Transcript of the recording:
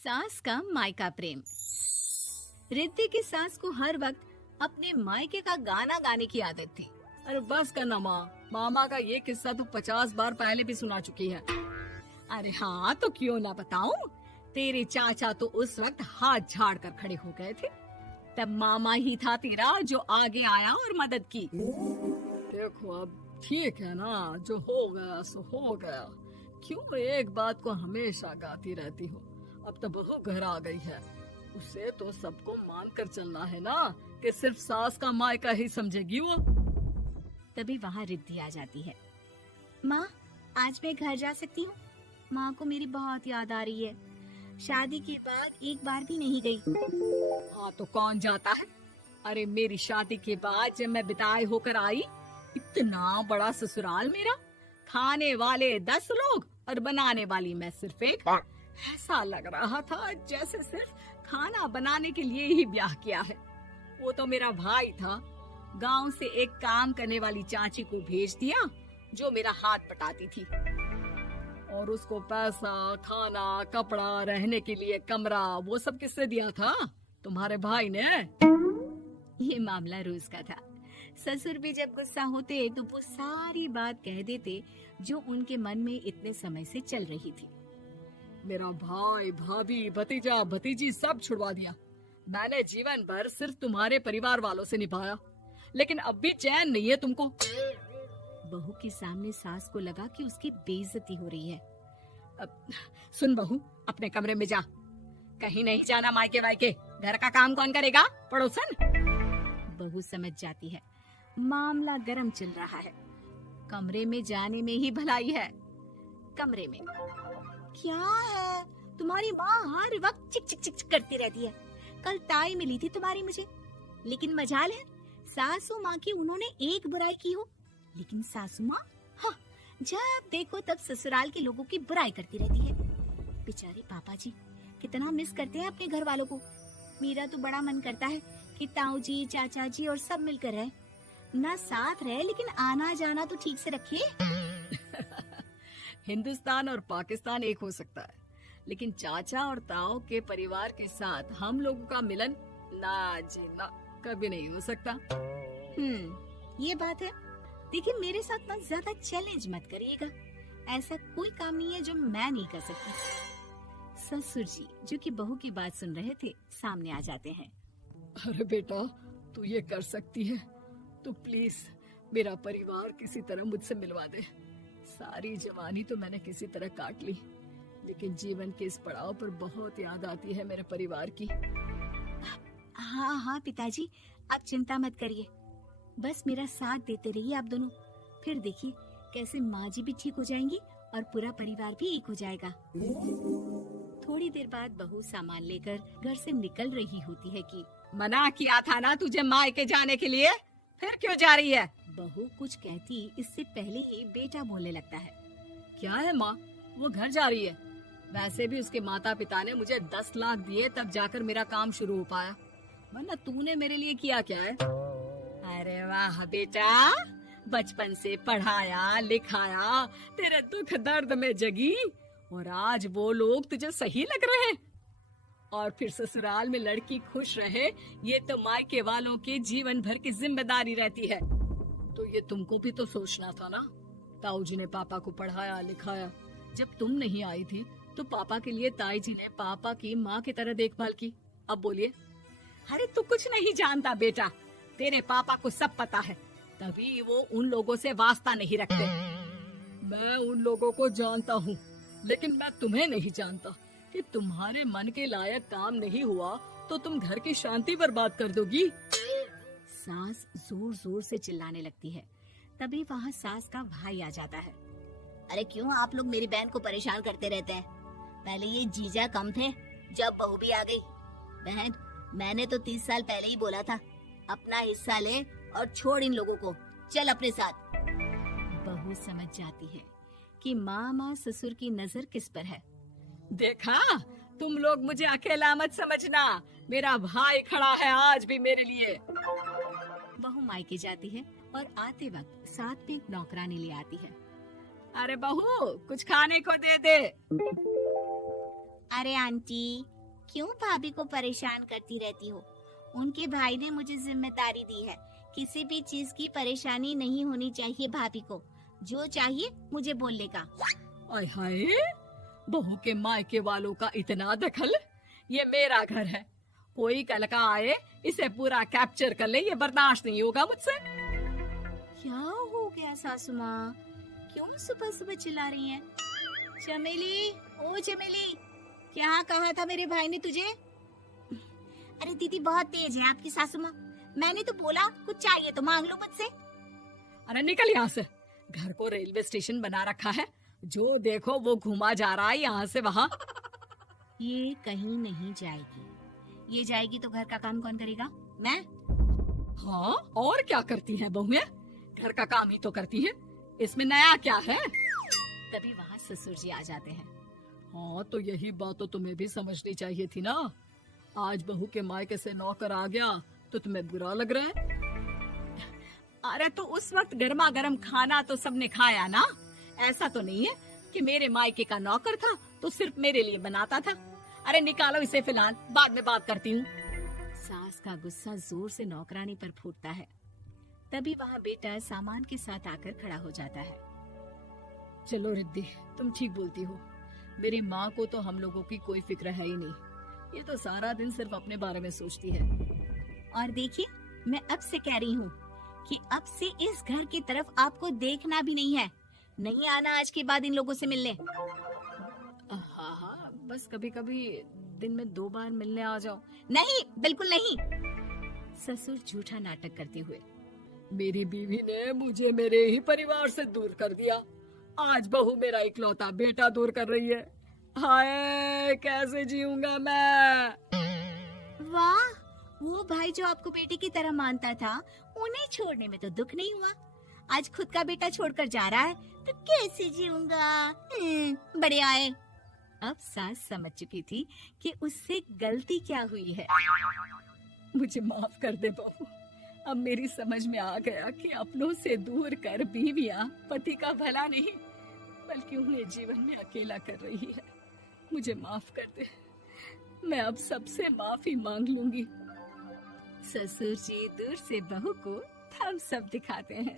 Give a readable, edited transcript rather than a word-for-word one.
सास का मायका प्रेम। रिद्धि की सास को हर वक्त अपने मायके का गाना गाने की आदत थी। अरे बस करना माँ, मामा का ये किस्सा तो 50 बार पहले भी सुना चुकी है। अरे हाँ, तो क्यों ना बताऊं। तेरे चाचा तो उस वक्त हाथ झाड़ कर खड़े हो गए थे। तब मामा ही था तेरा जो आगे आया और मदद की। देखो अब ठीक है ना, जो हो गया सो हो गया। क्यों एक बात को हमेशा गाती रहती हो। अब तो बहू घर आ गई है, उसे तो सबको मान कर चलना है ना कि सिर्फ सास का मायका ही समझेगी वो। तभी वहाँ रिद्धि आ जाती है। माँ, आज मैं घर जा सकती हूँ? माँ को मेरी बहुत याद आ रही है। शादी के बाद एक बार भी नहीं गई। हाँ तो कौन जाता है। अरे मेरी शादी के बाद जब मैं बिदाई होकर आई, इतना बड़ा ससुराल मेरा, खाने वाले 10 लोग और बनाने वाली मैं सिर्फ एक। ऐसा लग रहा था जैसे सिर्फ खाना बनाने के लिए ही ब्याह किया है। वो तो मेरा भाई था, गांव से एक काम करने वाली चाची को भेज दिया जो मेरा हाथ पटाती थी, और उसको पैसा, खाना, कपड़ा, रहने के लिए कमरा, वो सब किसने दिया था? तुम्हारे भाई ने। ये मामला रोज का था। ससुर भी जब गुस्सा होते तो वो सारी बात कह देते जो उनके मन में इतने समय से चल रही थी। मेरा भाई, भाभी, भतीजा, भतीजी सब छुड़वा दिया। मैंने जीवन भर सिर्फ तुम्हारे परिवार वालों से निभाया, लेकिन अब भी चैन नहीं है तुमको। बहू के सामने सास को लगा कि उसकी बेइज्जती हो रही है। अब सुन बहू, अपने कमरे में जा। कहीं नहीं जाना मायके वायके। घर का काम कौन करेगा? पड़ोसन। बहू समझ जाती है मामला गर्म चल रहा है। कमरे में जाने में ही भलाई है। कमरे में क्या है? तुम्हारी माँ हर वक्त चिक चिक चिक चिक करती रहती है। कल ताई मिली थी तुम्हारी मुझे, लेकिन मजाल है सासू माँ की उन्होंने एक बुराई की हो, लेकिन सासू माँ हाँ, जब देखो तब ससुराल के लोगों की बुराई करती रहती है। बेचारे पापा जी कितना मिस करते हैं अपने घर वालों को। मेरा तो बड़ा मन करता है कि ताऊ जी, चाचा जी और सब मिलकर रहे, ना साथ रहे लेकिन आना जाना तो ठीक से रखे। हिंदुस्तान और पाकिस्तान एक हो सकता है, लेकिन चाचा और ताऊ के परिवार के साथ हम लोगों का मिलन ना जी ना, कभी नहीं हो सकता। ये बात है। देखिए मेरे साथ ना ज्यादा चैलेंज मत करिएगा। ऐसा कोई काम नहीं है जो मैं नहीं कर सकती। ससुर जी जो कि बहू की बात सुन रहे थे सामने आ जाते हैं। अरे बेटा, तू ये कर सकती है तो प्लीज मेरा परिवार किसी तरह मुझसे मिलवा दे। सारी जवानी तो मैंने किसी तरह काट ली, लेकिन जीवन के इस पड़ाव पर बहुत याद आती है मेरे परिवार की। हाँ हाँ पिताजी, आप चिंता मत करिए। बस मेरा साथ देते रहिए आप दोनों। फिर देखिए कैसे माँ जी भी ठीक हो जाएंगी और पूरा परिवार भी एक हो जाएगा। थोड़ी देर बाद बहू सामान लेकर घर से निकल रही होती है कि मना किया था ना तुझे मायके जाने के लिए, फिर क्यों जा रही है? बहू कुछ कहती इससे पहले ही बेटा बोलने लगता है। क्या है माँ, वो घर जा रही है। वैसे भी उसके माता पिता ने मुझे 10 लाख दिए तब जाकर मेरा काम शुरू हो पाया, वरना तूने मेरे लिए किया क्या है? अरे वाह बेटा, बचपन से पढ़ाया लिखाया, तेरे दुख दर्द में जगी, और आज वो लोग तुझे सही लग रहे हैं। और फिर ससुराल में लड़की खुश रहे, ये तो मायके वालों के जीवन भर की जिम्मेदारी रहती है। तो ये तुमको भी तो सोचना था ना। ताऊ जी ने पापा को पढ़ाया लिखाया, जब तुम नहीं आई थी तो पापा के लिए ताई जी ने पापा की माँ की तरह देखभाल की। अब बोलिए। अरे तू कुछ नहीं जानता बेटा, तेरे पापा को सब पता है, तभी वो उन लोगों से वास्ता नहीं रखते। मैं उन लोगों को जानता हूँ, लेकिन मैं तुम्हें नहीं जानता कि तुम्हारे मन के लायक काम नहीं हुआ तो तुम घर की शांति बर्बाद कर दोगी। सास जोर जोर से चिल्लाने लगती है। तभी वहाँ सास का भाई आ जाता है। अरे क्यों आप लोग मेरी बहन को परेशान करते रहते हैं? पहले ये जीजा कम थे, जब बहू भी आ गई। बहन, मैंने तो 30 साल पहले ही बोला था, अपना हिस्सा ले और छोड़ इन लोगों को, चल अपने साथ। बहू समझ जाती है कि मामा ससुर की नजर किस पर है। देखा, तुम लोग मुझे अकेला मत समझना, मेरा भाई खड़ा है आज भी मेरे लिए। बहू मायके जाती है और आते वक्त साथ में एक नौकरानी ले आती है। अरे बहू, कुछ खाने को दे दे। अरे आंटी, क्यों भाभी को परेशान करती रहती हो? उनके भाई ने मुझे जिम्मेदारी दी है। किसी भी चीज की परेशानी नहीं होनी चाहिए भाभी को। जो चाहिए मुझे बोल लेगा। आय हाय, बहू के मायके वालों का इतना दखल। ये मेरा घर है, कोई कल का आए इसे पूरा कैप्चर कर ले, ये बर्दाश्त नहीं होगा मुझसे। क्या हो गया सासू माँ? क्यों सुबह सुबह चिल्ला रही हैं? चमेली, ओ चमेली, क्या कहा था मेरे भाई ने तुझे? अरे दीदी बहुत तेज है आपकी सासू माँ। मैंने तो बोला कुछ चाहिए तो मांग लो मुझसे। अरे निकल यहाँ से, घर को रेलवे स्टेशन बना रखा है, जो देखो वो घुमा जा रहा है यहाँ से वहाँ। ये कहीं नहीं जाएगी। ये जाएगी तो घर का काम कौन करेगा? मैं। हाँ, और क्या करती हैं बहुएं? घर का काम ही तो करती हैं, इसमें नया क्या है? तभी वहाँ ससुर जी आ जाते हैं। हाँ, तो यही बात तो तुम्हें भी समझनी चाहिए थी ना। आज बहू के मायके से नौकर आ गया तो तुम्हें बुरा लग रहा है? अरे तो उस वक्त गर्मा गर्म खाना तो सबने खाया ना। ऐसा तो नहीं है कि मेरे मायके का नौकर था तो सिर्फ मेरे लिए बनाता था। अरे निकालो इसे, फिलहाल बाद में बात करती हूँ। सास का गुस्सा जोर से नौकरानी पर फूटता है। तभी वहाँ बेटा सामान के साथ आकर खड़ा हो जाता है। चलो रिद्धि, तुम ठीक बोलती हो। मेरी माँ को तो हम लोगों की कोई फिक्र है ही नहीं, ये तो सारा दिन सिर्फ अपने बारे में सोचती है। और देखिए, मैं अब से कह रही हूँ कि अब से इस घर की तरफ आपको देखना भी नहीं है। नहीं आना आज के बाद इन लोगों से मिलने। हाँ हाँ, बस कभी कभी दिन में 2 बार मिलने आ जाओ। नहीं, बिल्कुल नहीं। ससुर झूठा नाटक करते हुए। मेरी बीवी ने मुझे मेरे ही परिवार से दूर कर दिया, आज बहू मेरा इकलौता बेटा दूर कर रही है। हाय, कैसे जीऊंगा मैं? वाह, वो भाई जो आपको बेटे की तरह मानता था, उन्हें छोड़ने में तो दुख नहीं हुआ। आज खुद का बेटा छोड़कर जा रहा है तो कैसे जीऊंगा? बढ़िया है। अब सास समझ चुकी थी कि उससे गलती क्या हुई है। मुझे माफ कर दे बहू, अब मेरी समझ में आ गया कि अपनों से दूर कर बीवियां पति का भला नहीं बल्कि उन्हें जीवन में अकेला कर रही है। मुझे माफ कर दे, मैं अब सबसे माफी मांग लूंगी। ससुर जी दूर से बहू को थम्स अप दिखाते हैं।